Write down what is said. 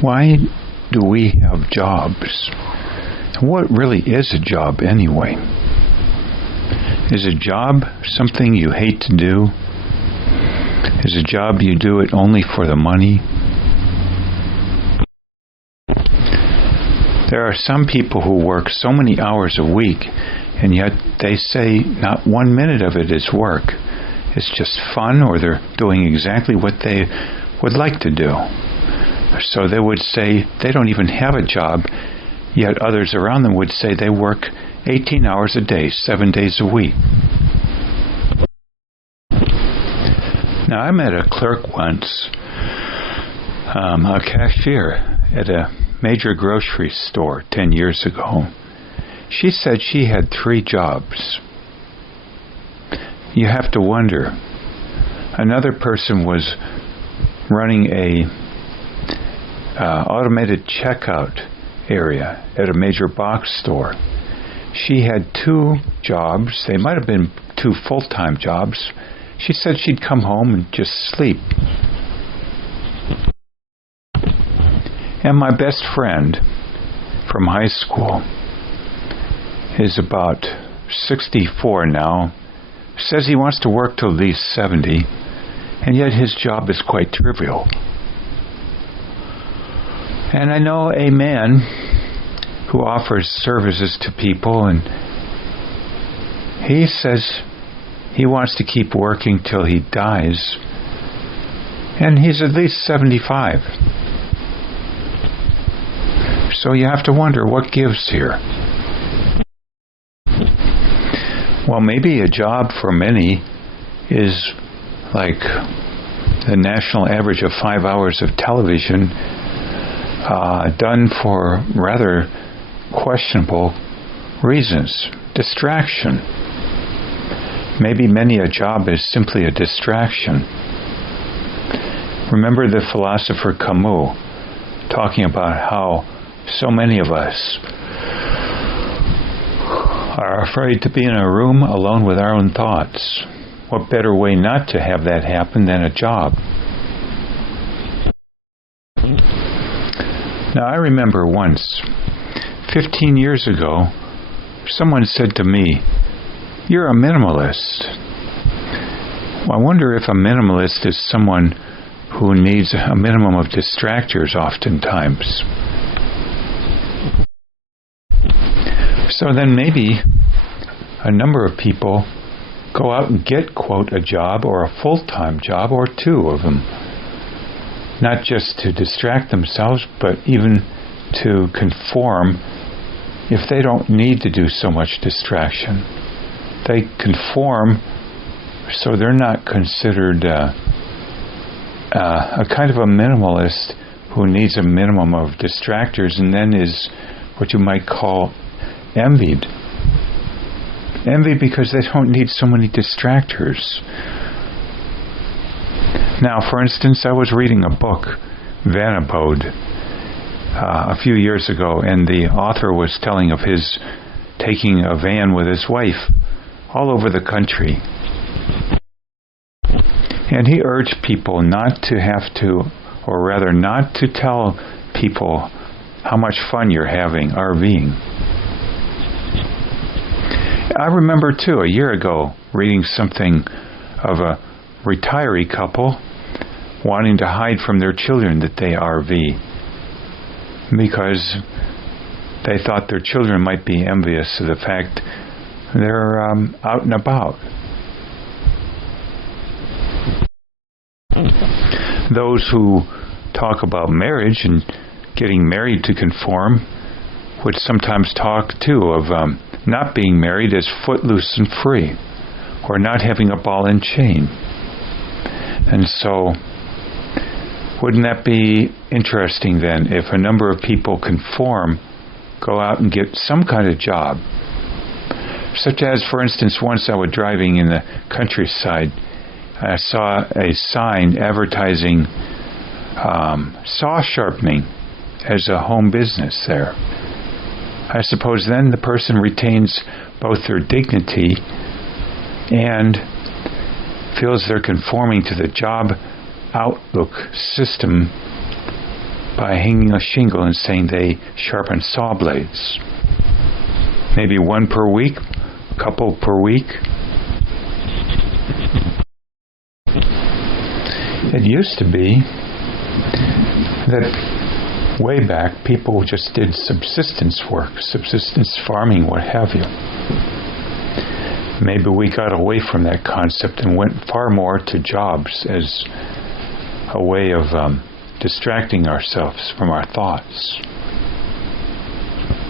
Why do we have jobs? What really is a job anyway? Is a job something you hate to do? Is a job you do it only for the money? There are some people who work so many hours a week, and yet they say not 1 minute of it is work. It's just fun, or they're doing exactly what they would like to do. So they would say they don't even have a job, yet others around them would say they work 18 hours a day, 7 days a week. Now, I met a clerk once, a cashier at a major grocery store 10 years ago. She said she had 3 jobs. You have to wonder. Another person was running a automated checkout area at a major box store. She had 2 jobs. They might have been 2 full-time jobs. She said she'd come home and just sleep. And my best friend from high school is about 64 now, says he wants to work till at least 70, and yet his job is quite trivial. And I know a man who offers services to people, and he says he wants to keep working till he dies, and he's at least 75. So you have to wonder, what gives here? Well, maybe a job for many is like the national average of 5 hours of television done for rather questionable reasons. Distraction. Maybe many a job is simply a distraction. Remember the philosopher Camus talking about how so many of us are afraid to be in a room alone with our own thoughts. What better way not to have that happen than a job? Now, I remember once, 15 years ago, someone said to me, "You're a minimalist." Well, I wonder if a minimalist is someone who needs a minimum of distractors oftentimes. So then maybe a number of people go out and get, quote, a job or a full-time job or 2 of them. Not just to distract themselves, but even to conform if they don't need to do so much distraction. They conform so they're not considered a kind of a minimalist who needs a minimum of distractors and then is what you might call envied. Envied because they don't need so many distractors. Now, for instance, I was reading a book, Vanabode, a few years ago, and the author was telling of his taking a van with his wife all over the country. And he urged people not to have to, or rather not to tell people how much fun you're having RVing. I remember, too, a year ago, reading something of a retiree couple wanting to hide from their children that they RV because they thought their children might be envious of the fact they're out and about. Those who talk about marriage and getting married to conform would sometimes talk, too, of not being married as footloose and free, or not having a ball and chain. And so, wouldn't that be interesting then if a number of people conform, go out and get some kind of job? Such as, for instance, once I was driving in the countryside, I saw a sign advertising saw sharpening as a home business there. I suppose then the person retains both their dignity and feels they're conforming to the job outlook system by hanging a shingle and saying they sharpen saw blades. Maybe one per week, a couple per week. It used to be that way back people just did subsistence work, subsistence farming, what have you. Maybe we got away from that concept and went far more to jobs as a way of distracting ourselves from our thoughts.